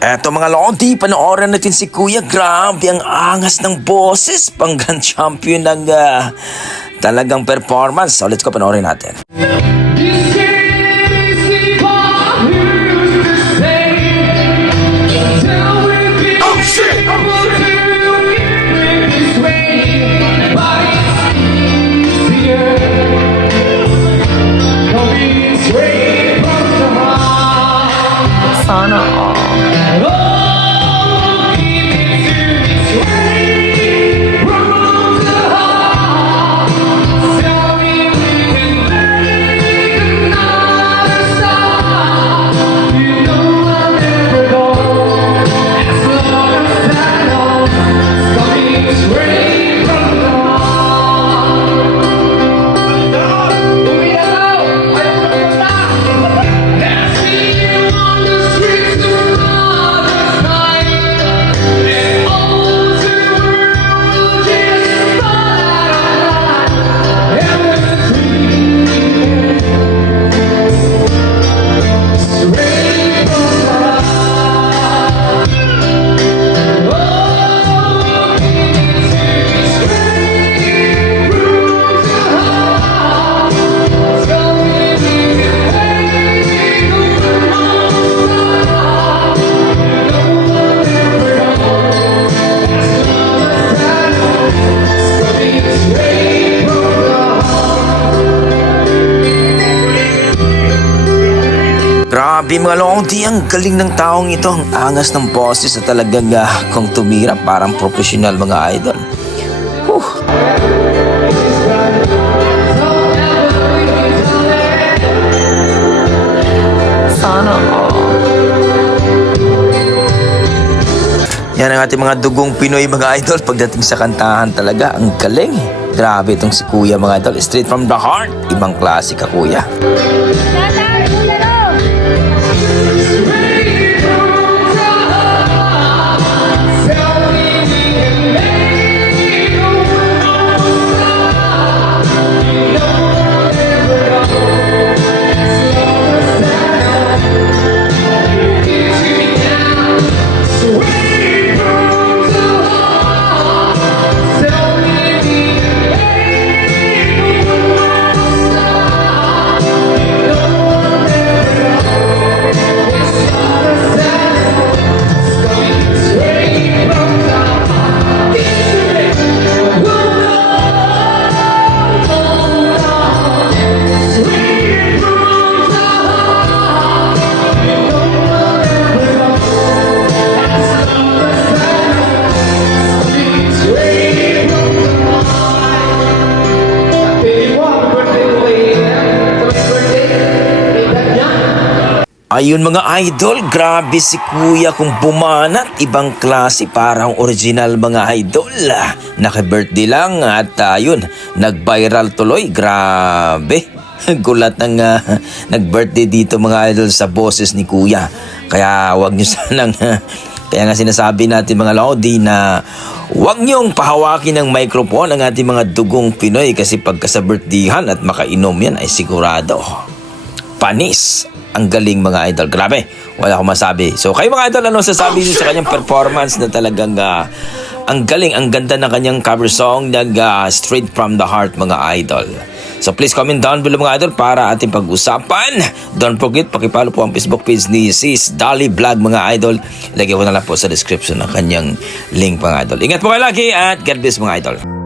Eto mga lodi, panoorin natin si Kuya. Grabe ang angas ng boses. Pang-grand champion ng talagang performance. So let's go, panoorin natin. Sana all. Grabe mga lodi, ang galing ng taong ito. Ang angas ng boses na talagang kung tumira parang professional mga idol. Sana all. Yan ang ating mga dugong Pinoy mga idol. Pagdating sa kantahan talaga, ang galing. Grabe itong si Kuya mga idol. Straight from the heart. Ibang klase ka Kuya. Ayun mga idol, grabe si Kuya kung bumanat. Ibang klase, parang original mga idol. Naka-birthday lang at ayun, nag-viral tuloy. Grabe. Gulat ng nag-birthday dito mga idol sa boses ni Kuya. Kaya wag nyo sanang... Kaya nga sinasabi natin mga lodi na huwag niyong pahawakin ng microphone ang ating mga dugong Pinoy kasi pagka sa birthdayhan at makainom yan ay sigurado. Panis. Ang galing mga idol. Grabe. Wala akong masabi. So kayo mga idol, ano sasabi niyo sa kanyang performance na talagang ang galing, ang ganda ng kanyang cover song straight from the heart mga idol. So please comment down below mga idol para ating pag-usapan. Don't forget, pakipalo po ang Facebook page ni Sis Dolly Vlog mga idol. Lagyan ko na lang po sa description ng kanyang link mga idol. Ingat po kayo lagi at God bless mga idol.